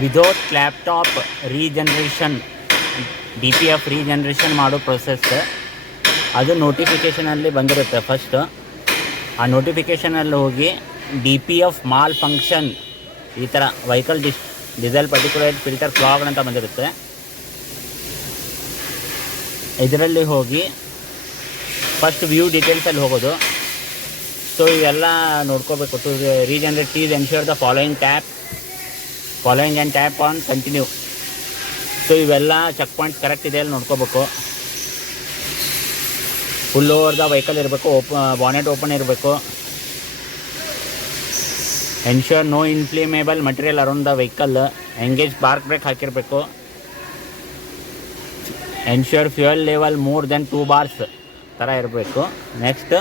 Without laptop regeneration DPF regeneration ಮಾಡೋ process ಅದು ನೋಟಿಫಿಕೇಷನಲ್ಲಿ ಬಂದಿರುತ್ತೆ. ಫಸ್ಟ್ ಆ ನೋಟಿಫಿಕೇಷನಲ್ಲಿ ಹೋಗಿ DPF ಮಾಲ್ ಫಂಕ್ಷನ್ ಈ ಥರ vehicle diesel particular filter clog ಅಂತ ಬಂದಿರುತ್ತೆ. ಇದರಲ್ಲಿ ಹೋಗಿ ಫಸ್ಟ್ ವ್ಯೂ ಡೀಟೇಲ್ಸಲ್ಲಿ ಹೋಗೋದು. ಸೊ ಇವೆಲ್ಲ ನೋಡ್ಕೋಬೇಕು. To regenerate please ensure the following and tap on continue. So ಇವೆಲ್ಲ ಚೆಕ್ ಪಾಯಿಂಟ್ಸ್ ಕರೆಕ್ಟ್ ಇದೆ ಅಲ್ಲಿ ನೋಡ್ಕೋಬೇಕು. ಫುಲ್ ಓವರ್ ದ ವೆಹಿಕಲ್ ಇರಬೇಕು, ಬಾನೆಟ್ ಓಪನ್ ಇರಬೇಕು. Ensure no inflammable material around the vehicle. Engage park brake ಹಾಕಿರಬೇಕು. Ensure fuel level more than 2 bars ಥರ ಇರಬೇಕು. Next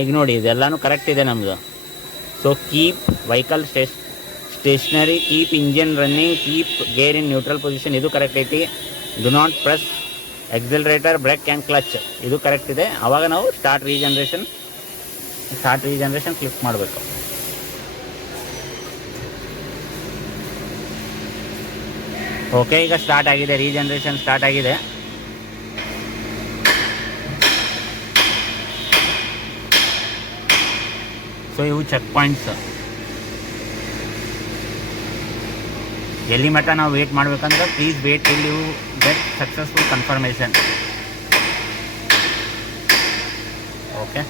ಈಗ ನೋಡಿ ಇದೆಲ್ಲನೂ ಕರೆಕ್ಟ್ ಇದೆ ನಮ್ಮದು. So keep vehicle stationary, keep engine running, keep gear in neutral position, ಇದು ಕರೆಕ್ಟ್ ಐತಿ. Do not press accelerator, brake and clutch, ಇದು ಕರೆಕ್ಟ್ ಇದೆ. ಆವಾಗ ನಾವು ಸ್ಟಾರ್ಟ್ ರೀಜನ್ರೇಷನ್ ಕ್ಲಿಕ್ ಮಾಡಬೇಕು. ಓಕೆ, ಈಗ ಸ್ಟಾರ್ಟ್ ಆಗಿದೆ, ರೀಜನ್ರೇಷನ್ ಸ್ಟಾರ್ಟ್ ಆಗಿದೆ. ಸೊ ಇವು ಚೆಕ್ ಪಾಯಿಂಟ್ಸ್. ಎಲ್ಲಿ ಮಟ್ಟ ನಾವು ವೇಟ್ ಮಾಡಬೇಕಂದ್ರೆ please wait till you get successful confirmation. Okay.